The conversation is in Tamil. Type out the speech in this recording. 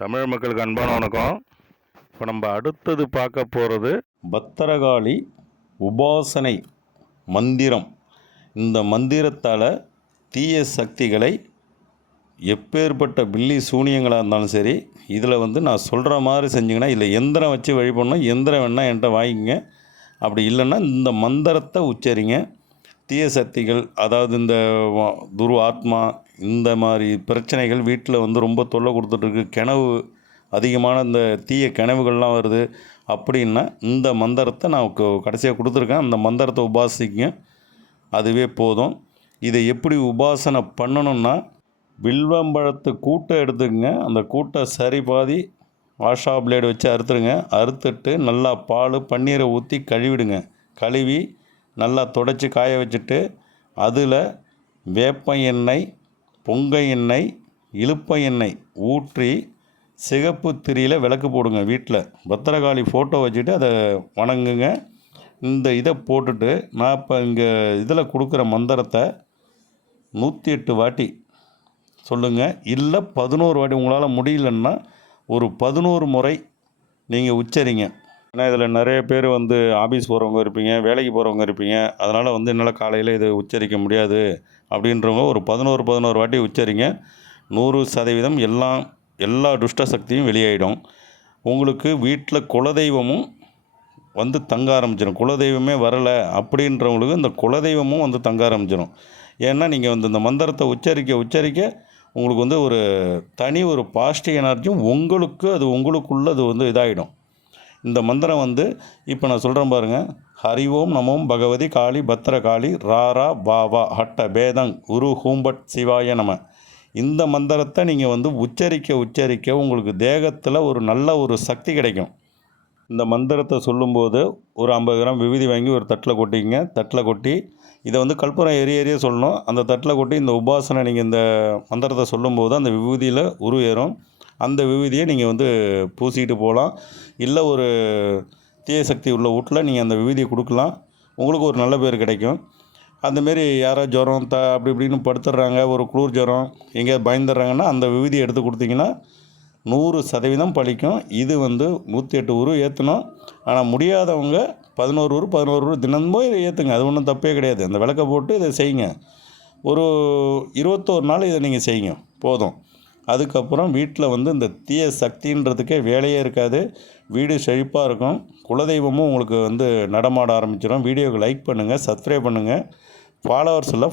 தமிழ் மக்களுக்கு அன்பான வணக்கம். இப்போ நம்ம அடுத்தது பார்க்க போகிறது பத்திரகாளி உபாசனை மந்திரம். இந்த மந்திரத்தால் தீய சக்திகளை எப்பேற்பட்ட பில்லி சூனியங்களாக இருந்தாலும் சரி, இதில் நான் சொல்கிற மாதிரி செஞ்சிங்கன்னா, இல்லை எந்திரம் வச்சு வழிபடணும். எந்திரம் வேணால் என்கிட்ட வாங்கிங்க. அப்படி இல்லைன்னா இந்த மந்திரத்தை உச்சரிங்க. தீய சக்திகள், அதாவது இந்த துரு ஆத்மா, இந்த மாதிரி பிரச்சனைகள் வீட்டில் ரொம்ப தொல்லை கொடுத்துட்ருக்கு, கனவு அதிகமான இந்த தீய கனவுகள்லாம் வருது அப்படின்னா, இந்த மந்திரத்தை நான் கடைசியாக கொடுத்துருக்கேன். அந்த மந்திரத்தை உபாசிங்க, அதுவே போதும். இதை எப்படி உபாசனை பண்ணணுன்னா, வில்வம்பழத்து கூட்டை எடுத்துக்கங்க. அந்த கூட்டை சரி பாதி வாஷா பிளேடு வச்சு அறுத்துருங்க. அறுத்துட்டு நல்லா பால் பன்னீரை ஊற்றி கழுவிடுங்க. கழுவி நல்லா தொடச்சி காய வச்சுட்டு, அதில் வேப்ப எண்ணெய், பொங்க எண்ணெய், இலுப்ப எண்ணெய் ஊற்றி சிகப்பு திரியில் விளக்கு போடுங்க. வீட்டில் பத்திரகாளி ஃபோட்டோ வச்சுட்டு அதை வணங்குங்க. இந்த இதை போட்டுட்டு நான் இப்போ இங்கே இதில் கொடுக்குற மந்திரத்தை 108 வாட்டி சொல்லுங்கள். இல்லை 11 வாட்டி உங்களால் முடியலன்னா ஒரு 11 முறை நீங்கள் உச்சரிங்க. ஏன்னா இதில் நிறைய பேர் ஆஃபீஸ் போகிறவங்க இருப்பீங்க, வேலைக்கு போகிறவங்க இருப்பீங்க. அதனால் என்னால் காலையில் இதை உச்சரிக்க முடியாது அப்படின்றவங்க ஒரு 11 வாட்டி உச்சரிங்க. 100% எல்லா துஷ்ட சக்தியும் வெளியாயிடும். உங்களுக்கு வீட்டில் குலதெய்வமும் தங்க ஆரம்பிச்சிடும். குலதெய்வமே வரலை அப்படின்றவங்களுக்கு இந்த குலதெய்வமும் தங்க ஆரம்பிச்சிடும். ஏன்னா நீங்கள் இந்த மந்திரத்தை உச்சரிக்க உங்களுக்கு ஒரு தனி ஒரு பாசிட்டிவ் எனர்ஜியும் உங்களுக்குள்ளே அது இதாகிடும். இந்த மந்திரம் இப்போ நான் சொல்கிறேன் பாருங்கள். ஹரி ஓம் நமோம் பகவதி காளி பத்திரகாளி ராரா பாவா ஹட்ட பேதங் உரு ஹூம்பட் சிவாய நம. இந்த மந்திரத்தை நீங்கள் உச்சரிக்க உங்களுக்கு தேகத்தில் ஒரு நல்ல ஒரு சக்தி கிடைக்கும். இந்த மந்திரத்தை சொல்லும்போது ஒரு 50 கிராம் விபூதி வாங்கி ஒரு தட்டில் கொட்டிங்க. தட்டில் கொட்டி இதை கற்பூரம் எரிய சொல்லணும். அந்த தட்டில் கொட்டி இந்த உபாசனை நீங்கள் இந்த மந்திரத்தை சொல்லும்போது அந்த விபூதியில் ஏறும். அந்த விபூதியை நீங்கள் பூசிக்கிட்டு போகலாம். இல்லை ஒரு தீய சக்தி உள்ள வீட்டில் நீங்கள் அந்த விபூதியை கொடுக்கலாம். உங்களுக்கு ஒரு நல்ல பேர் கிடைக்கும். அந்தமாரி யாராவது ஜுரம் அப்படி இப்படின்னு படுத்துடுறாங்க, ஒரு குளிர் ஜுரம் எங்கேயாவது பயந்துடுறாங்கன்னா அந்த விபூதியை எடுத்து கொடுத்தீங்கன்னா 100% பழிக்கும். இது 108 உரு ஏற்றணும். ஆனால் முடியாதவங்க 11 உரு தினமும் இதை ஏற்றுங்க. அது ஒன்றும் தப்பே கிடையாது. அந்த விளக்கை போட்டு இதை செய்யுங்க. ஒரு 21 நாள் இதை நீங்கள் செய்யுங்க, போதும். அதுக்கப்புறம் வீட்டில் இந்த தீய சக்தின்றதுக்கே வேலையே இருக்காது. வீடு செழிப்பாக இருக்கும். குலதெய்வமும் உங்களுக்கு நடமாட ஆரம்பிச்சிடும். வீடியோவுக்கு லைக் பண்ணுங்கள், சப்ஸ்கிரைப் பண்ணுங்கள். ஃபாலோவர்ஸ் இல்லை,